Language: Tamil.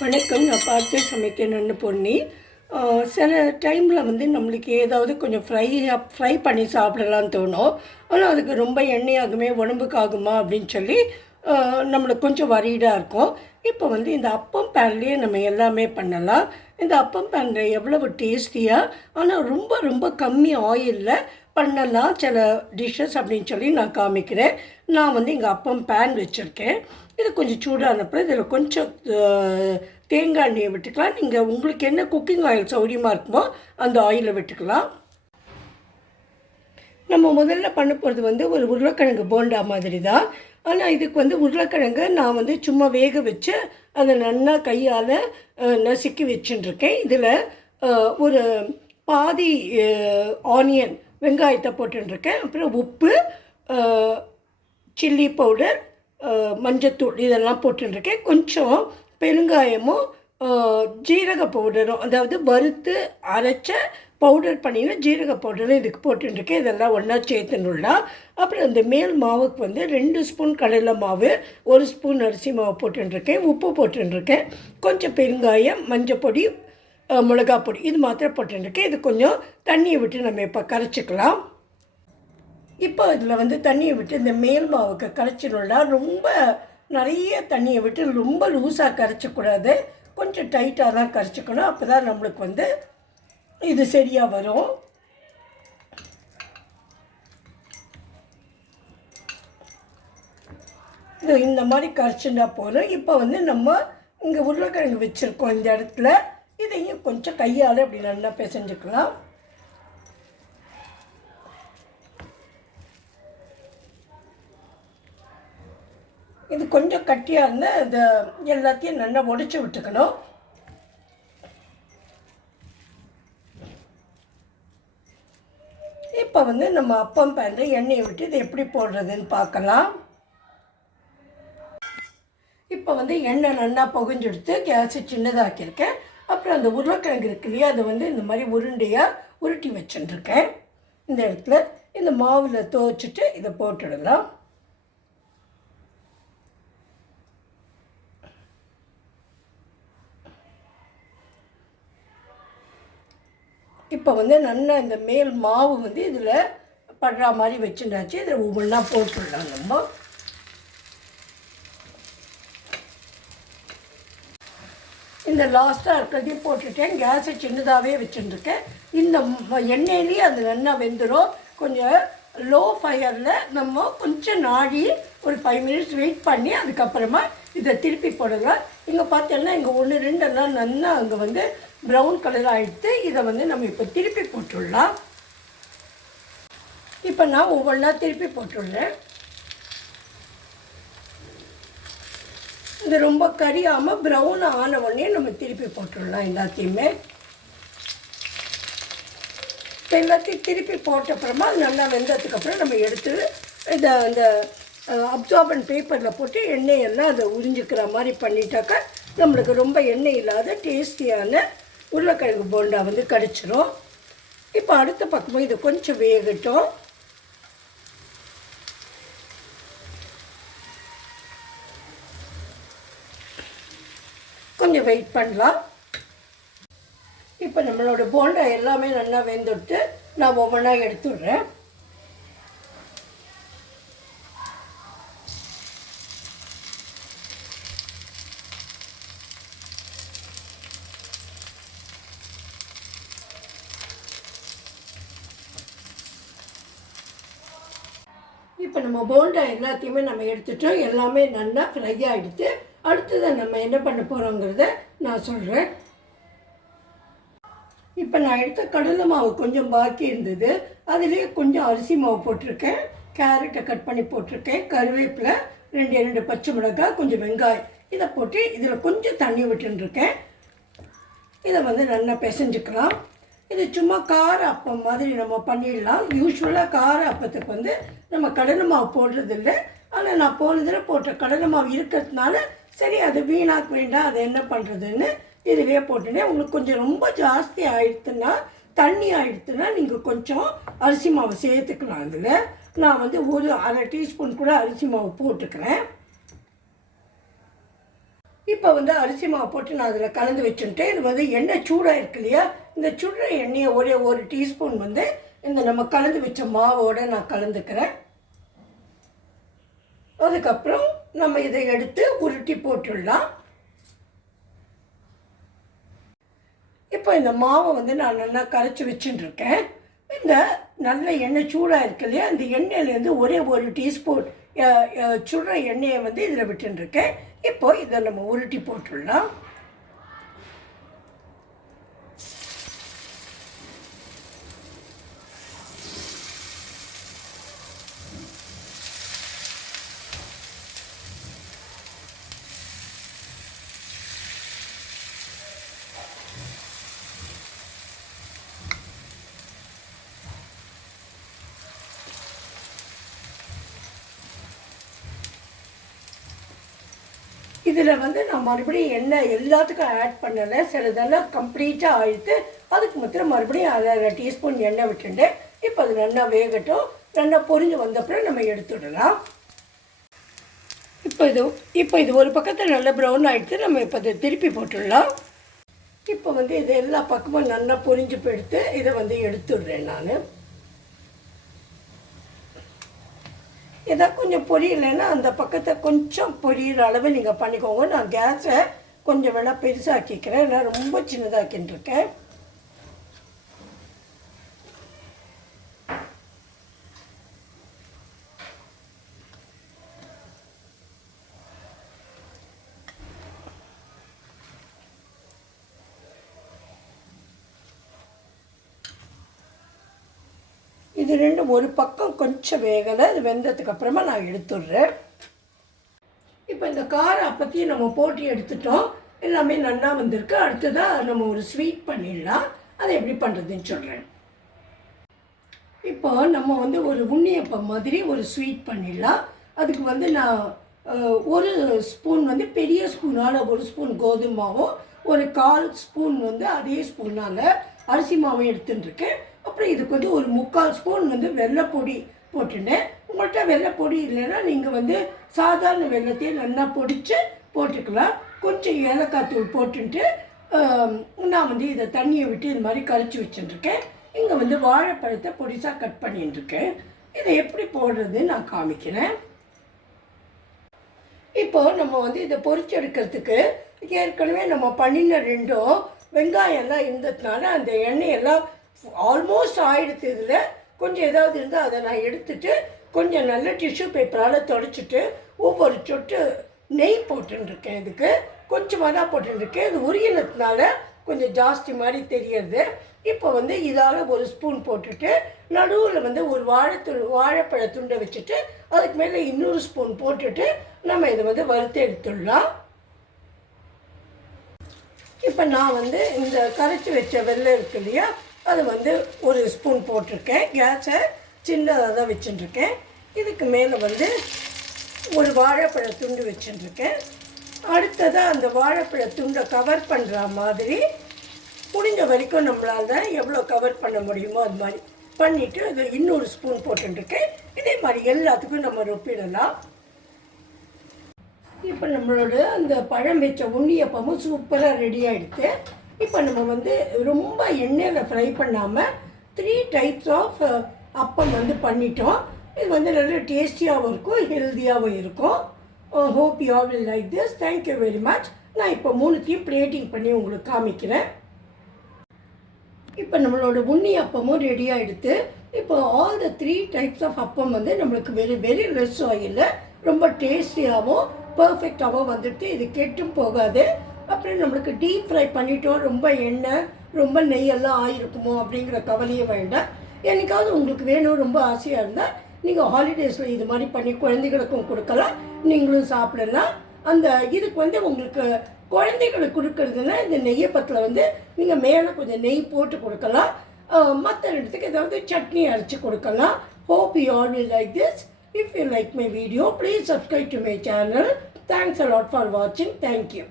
வணக்கம். நான் பார்த்து சமைக்கணும்னு பொண்ணி சில டைமில் வந்து நம்மளுக்கு ஏதாவது கொஞ்சம் ஃப்ரை ஃப்ரை பண்ணி சாப்பிடலாம்னு தோணும். ஆனால் அதுக்கு ரொம்ப எண்ணெயாகுமே உடம்புக்கு ஆகுமா அப்படின்னு சொல்லி நம்மளுக்கு கொஞ்சம் வரீடாக இருக்கும். இப்போ வந்து இந்த அப்பம் பேன்லேயே நம்ம எல்லாமே பண்ணலாம். இந்த அப்பம் பேனில் எவ்வளவு டேஸ்டியாக ஆனால் ரொம்ப ரொம்ப கம்மி ஆயிலில் பண்ணலாம். சில டிஷ்ஷஸ் அப்படின்னு சொல்லி நான் காமிக்கிறேன். நான் வந்து இங்கே அப்பம் பேன் வச்சுருக்கேன். இது கொஞ்சம் சூடானப்போ இதில் கொஞ்சம் தேங்காய் எண்ணெயை விட்டுக்கலாம். நீங்கள் உங்களுக்கு என்ன குக்கிங் ஆயில் சௌரியமாக இருக்குமோ அந்த ஆயிலை விட்டுக்கலாம். நம்ம முதல்ல பண்ண போகிறது வந்து ஒரு உருளைக்கிழங்கு போண்டா மாதிரி தான் ஆனால் இதுக்கு வந்து உருளைக்கிழங்கு நான் வந்து சும்மா வேக வச்சு அதை நல்லா கையால் நசுக்கி வச்சுட்டுருக்கேன். இதில் ஒரு பாதி ஆனியன் வெங்காயத்தை போட்டுருக்கேன் அப்புறம் உப்பு சில்லி பவுடர் மஞ்சத்தூள் இதெல்லாம் போட்டுருக்கேன் கொஞ்சம் பெருங்காயமும் ஜீரக பவுடரும் அதாவது வறுத்து அரைச்ச பவுடர் பண்ணின ஜீரக பவுடரும் இதுக்கு போட்டுருக்கேன் இதெல்லாம் ஒன்றா சேர்த்துனுள்ளா அப்புறம் இந்த மேல் மாவுக்கு வந்து ரெண்டு ஸ்பூன் கடலை மாவு ஒரு ஸ்பூன் அரிசி மாவு போட்டுருக்கேன் உப்பு போட்டுருக்கேன் கொஞ்சம் பெருங்காயம் மஞ்சள் பொடி மிளகா பொடி இது மாத்திரம் போட்டுருக்கேன் இது கொஞ்சம் தண்ணியை விட்டு நம்ம இப்போ கரைச்சிக்கலாம். இப்போ இதில் வந்து தண்ணியை விட்டு இந்த மேல் மாவுக்கு கரைச்சினுள்ளா ரொம்ப நிறைய தண்ணியை விட்டு ரொம்ப லூஸாக கரைச்சக்கூடாது. கொஞ்சம் டைட்டாக தான் கரைச்சிக்கணும். அப்போ தான் நம்மளுக்கு வந்து இது சரியாக வரும். இது இந்த மாதிரி கரைச்சுட்டா போதும். இப்போ வந்து நம்ம இங்கே உருளைக்கிழங்கு வச்சுருக்கோம் இந்த இடத்துல. இதையும் கொஞ்சம் கையால் அப்படி நல்லா பிசைஞ்சுக்கலாம். இது கொஞ்சம் கட்டியாக இருந்தால் இந்த எல்லாத்தையும் நல்லா உடைச்சி விட்டுக்கணும். இப்போ வந்து நம்ம அப்பம் பேனில் எண்ணெயை விட்டு இதை எப்படி போடுறதுன்னு பார்க்கலாம். இப்போ வந்து எண்ணெய் நல்லா புகஞ்செடுத்து கேஸை சின்னதாக்கியிருக்கேன். அப்புறம் அந்த உருளைக்கிழங்கு இருக்கு இல்லையா அதை வந்து இந்த மாதிரி உருண்டையாக உருட்டி வச்சுட்டுருக்கேன். இந்த இடத்துல இந்த மாவில் துவைச்சிட்டு இதை போட்டுடலாம். இப்போ வந்து நல்லா இந்த மேல் மாவு வந்து இதில் படுற மாதிரி வச்சுட்டாச்சு. இதில் ஒவ்வொன்றா போட்டுடலாம் நம்ம. இந்த லாஸ்ட்டாக இருக்கிறதையும் போட்டுட்டேன். கேஸை சின்னதாகவே வச்சுருக்கேன் இந்த எண்ணெயிலேயே அது நல்லா வெந்துடும் கொஞ்சம் லோ ஃபயரில் நம்ம கொஞ்சம் நாடி ஒரு ஃபைவ் மினிட்ஸ் வெயிட் பண்ணி அதுக்கப்புறமா இதை திருப்பி போடலாம். இங்கே பார்த்தோன்னா இங்கே ஒன்று ரெண்டெல்லாம் நல்லா அங்கே வந்து ப்ரௌன் கலர் ஆகிடுத்து இதை வந்து நம்ம இப்போ திருப்பி போட்டுடலாம். இப்போ நான் ஒவ்வொன்றா திருப்பி போட்டுடுறேன். இது ரொம்ப கறியாமல் ப்ரௌன் ஆன உடனே நம்ம திருப்பி போட்டுடலாம் எல்லாத்தையுமே. எல்லாத்தையும் திருப்பி போட்ட அப்புறமா அது நல்லா வெந்ததுக்கப்புறம் நம்ம எடுத்து இதை அந்த அப்சார்பன் பேப்பரில் போட்டு எண்ணெயெல்லாம் அதை உறிஞ்சிக்கிற மாதிரி பண்ணிட்டாக்கா நம்மளுக்கு ரொம்ப எண்ணெய் இல்லாத டேஸ்டியான உருளைக்கிழங்கு போண்டா வந்து கடிச்சிடும் இப்போ அடுத்த பக்கமும் இது கொஞ்சம் வேகட்டும். கொஞ்சம் வெயிட் பண்ணலாம். இப்போ நம்மளோட போண்டா எல்லாமே நல்லா வெந்துட்டு நான் ஒவ்வொன்றா எடுத்துடுறேன். இப்போ நம்ம போண்டா எல்லாத்தையுமே நம்ம எடுத்துட்டோம். எல்லாமே நல்லா ஃப்ரை ஆகிடுத்து அடுத்ததை நம்ம என்ன பண்ண போகிறோங்கிறத நான் சொல்கிறேன் இப்போ நான் எடுத்த கடலை மாவு கொஞ்சம் பாக்கி இருந்தது. அதிலே கொஞ்சம் அரிசி மாவு போட்டிருக்கேன். கேரட்டை கட் பண்ணி போட்டிருக்கேன். கருவேப்பிலை ரெண்டு ரெண்டு பச்சை மிளகாய் கொஞ்சம் வெங்காயம். இதை போட்டு இதில் கொஞ்சம் தண்ணி விட்டுருக்கேன் இதை வந்து நல்லா பிசைஞ்சுக்கலாம். இது சும்மா கார அப்பம் மாதிரி நம்ம பண்ணிடலாம். யூஸ்வலாக கார அப்பத்துக்கு வந்து நம்ம கடலை மாவு போடுறதில்ல. ஆனால் நான் போன தடவை போட்ட கடலை மாவு இருக்கிறதுனால சரி அது வீணாக்க வேண்டாம் அதை என்ன பண்ணுறதுன்னு இதுவே போட்டுனேன் உங்களுக்கு கொஞ்சம் ரொம்ப ஜாஸ்தி ஆயிடுத்துன்னா தண்ணி ஆயிடுத்துன்னா நீங்கள் கொஞ்சம் அரிசி மாவு சேர்த்துக்கலாம் அதில். நான் வந்து ஒரு அரை டீஸ்பூன் கூட அரிசி மாவு போட்டுக்கிறேன். இப்போ வந்து அரிசி மாவு போட்டு நான் அதில் கலந்து வச்சுட்டேன். இது வந்து எண்ணெய் சூடாக இருக்கு இல்லையா? இந்த சுடுற எண்ணெயை ஒரே ஒரு டீஸ்பூன் வந்து இந்த நம்ம கலந்து வச்ச மாவோட நான் கலந்துக்கிறேன். அதுக்கப்புறம் நம்ம இதை எடுத்து உருட்டி போட்டுடலாம். இப்போ இந்த மாவை வந்து நான் நல்லா கரைச்சி வச்சுட்டுருக்கேன். இந்த நல்ல எண்ணெய் சூடாக இருக்கு இல்லையா அந்த எண்ணெயிலேருந்து ஒரே ஒரு டீஸ்பூன் சுடுற எண்ணெயை வந்து இதில் விட்டுருக்கேன் இப்போ இதை நம்ம உருட்டி போட்டுடலாம். இதில் வந்து நான் மறுபடியும் எண்ணெய் எல்லாத்துக்கும் ஆட் பண்ணலை சிலதெல்லாம் கம்ப்ளீட்டாக அழுத்து அதுக்கு மாத்திரம் மறுபடியும் அரை அரை டீஸ்பூன் எண்ணெய் விட்டுட்டேன் இப்போ அது நல்லா வேகட்டும். நல்லா பொரிஞ்சு வந்தப்புறம் நம்ம எடுத்துடலாம். இப்போ இது இப்போ இது ஒரு பக்கத்தில் நல்லா ப்ரௌன் ஆகிடுத்து நம்ம இப்போ இதை திருப்பி போட்டுடலாம். இப்போ வந்து இது எல்லா பக்கமும் நல்லா பொரிஞ்சு போயிடுத்து இதை வந்து எடுத்துடுறேன் நான். ஏதாவது கொஞ்சம் பொரியலைன்னா அந்த பக்கத்தை கொஞ்சம் பொரியிற அளவு நீங்கள் பண்ணிக்கோங்க. நான் கேஸை கொஞ்சம் வேணால் பெருசாக்கிக்கிறேன். நான் ரொம்ப சின்னதாக்கின்னு இருக்கேன் இது ரெண்டும் ஒரு பக்கம் கொஞ்சம் வேகலை. இது வெந்ததுக்கு அப்புறமா நான் எடுத்துடுறேன். இப்போ இந்த காரை அப்பத்தையும் நம்ம போட்டு எடுத்துட்டோம். எல்லாமே நல்லா வந்திருக்கு. அடுத்ததாக நம்ம ஒரு ஸ்வீட் பண்ணிடலாம். அதை எப்படி பண்ணுறதுன்னு சொல்கிறேன் இப்போ நம்ம வந்து ஒரு உண்ணியப்பம் மாதிரி ஒரு ஸ்வீட் பண்ணிடலாம். அதுக்கு வந்து நான் ஒரு ஸ்பூன் வந்து பெரிய ஸ்பூனால் ஒரு ஸ்பூன் கோதுமாவும் ஒரு கால் ஸ்பூன் வந்து அதே ஸ்பூனால் அரிசி மாவு எடுத்துட்டுருக்கேன். அப்புறம் இதுக்கு வந்து ஒரு முக்கால் ஸ்பூன் வந்து வெள்ளைப்பொடி போட்டுட்டேன். உங்கள்கிட்ட வெள்ளைப்பொடி இல்லைன்னா நீங்கள் வந்து சாதாரண வெள்ளத்தையே நல்லா பொடிச்சு போட்டுக்கலாம். கொஞ்சம் ஏலக்காய் தூள் போட்டுட்டு நான் வந்து இதை தண்ணியை விட்டு இது மாதிரி கரைச்சி வச்சுட்டுருக்கேன். இங்கே வந்து வாழைப்பழத்தை பொடிசாக கட் பண்ணிட்டுருக்கேன். இதை எப்படி போடுறது நான் காமிக்கிறேன். இப்போது நம்ம வந்து இதை பொரிச்சு எடுக்கிறதுக்கு ஏற்கனவே நம்ம பண்ணின ரெண்டும் வெங்காயம்லாம் இருந்ததுனால அந்த எண்ணெயெல்லாம் ஆல்மோஸ்ட் ஆயிடுத்து இதில். கொஞ்சம் ஏதாவது இருந்தால் அதை நான் எடுத்துட்டு கொஞ்சம் நல்ல டிஷ்யூ பேப்பரால் தொடச்சிட்டு ஒவ்வொரு சொட்டு நெய் போட்டுருக்கேன் இதுக்கு. கொஞ்சமாக தான் போட்டுருக்கேன். இது உரியனதுனால கொஞ்சம் ஜாஸ்தி மாதிரி தெரியறது. இப்போ வந்து இதால் ஒரு ஸ்பூன் போட்டுட்டு நடுவில் வந்து ஒரு வாழைத்து வாழைப்பழ துண்டை வச்சுட்டு அதுக்கு மேலே இன்னொரு ஸ்பூன் போட்டுட்டு நம்ம இதை வந்து வறுத்து எடுத்துடலாம். இப்போ நான் வந்து இந்த கரைச்சி வச்ச வெள்ளை இருக்கு இல்லையா அது வந்து ஒரு ஸ்பூன் போட்டிருக்கேன். கேஸை சின்னதாக தான் வச்சுட்டுருக்கேன். இதுக்கு மேலே வந்து ஒரு வாழைப்பழ துண்டு வச்சுட்டுருக்கேன். அடுத்ததாக அந்த வாழைப்பழ துண்டை கவர் பண்ணுற மாதிரி முடிஞ்ச வரைக்கும் நம்மளால் எவ்வளோ கவர் பண்ண முடியுமோ அது மாதிரி பண்ணிவிட்டு அது இன்னொரு ஸ்பூன் போட்டுருக்கேன் இதே மாதிரி எல்லாத்துக்கும் நம்ம ரொப்பிடலாம். இப்போ நம்மளோட அந்த பழம் வச்ச உண்ணியப்பமும் சூப்பராக ரெடி ஆகிடுது இப்போ நம்ம வந்து ரொம்ப எண்ணெயில் ஃப்ரை பண்ணாமல் த்ரீ டைப்ஸ் ஆஃப் அப்பம் வந்து பண்ணிட்டோம். இது வந்து நல்ல டேஸ்டியாகவும் இருக்கும் ஹெல்த்தியாகவும் இருக்கும். Hope you all will like this thank you very much நான் இப்போ மூணுத்தையும் பிளேட்டிங் பண்ணி உங்களுக்கு காமிக்கிறேன். இப்போ நம்மளோட உண்ணி அப்பமும் ரெடி ஆகிடுது இப்போ all the three types of appam வந்து நம்மளுக்கு வெரி வெரி லெஸ் ஆயில் ரொம்ப டேஸ்டியாகவும் பர்ஃபெக்டாகவும் வந்துட்டு இது கெட்டும் போகாது. அப்புறம் நம்மளுக்கு டீப் ஃப்ரை பண்ணிட்டோம் ரொம்ப எண்ணெய் ரொம்ப நெய்யெல்லாம் ஆகிருக்குமோ அப்படிங்கிற கவலையே வேண்டாம். என்னைக்காவது உங்களுக்கு வேணும் ரொம்ப ஆசையாக இருந்தால் நீங்கள் ஹாலிடேஸில் இது மாதிரி பண்ணி குழந்தைகளுக்கும் கொடுக்கலாம். நீங்களும் சாப்பிடலாம். அந்த இதுக்கு வந்து உங்களுக்கு குழந்தைகளுக்கு கொடுக்குறதுன்னா இந்த நெய்யப்பத்தில் வந்து நீங்கள் மேலே கொஞ்சம் நெய் போட்டு கொடுக்கலாம். மற்ற இடத்துக்கு ஏதாவது சட்னி அரைச்சி கொடுக்கலாம். Hope you all will like this if you like my video please subscribe to my channel thanks a lot for வாட்சிங் தேங்க்யூ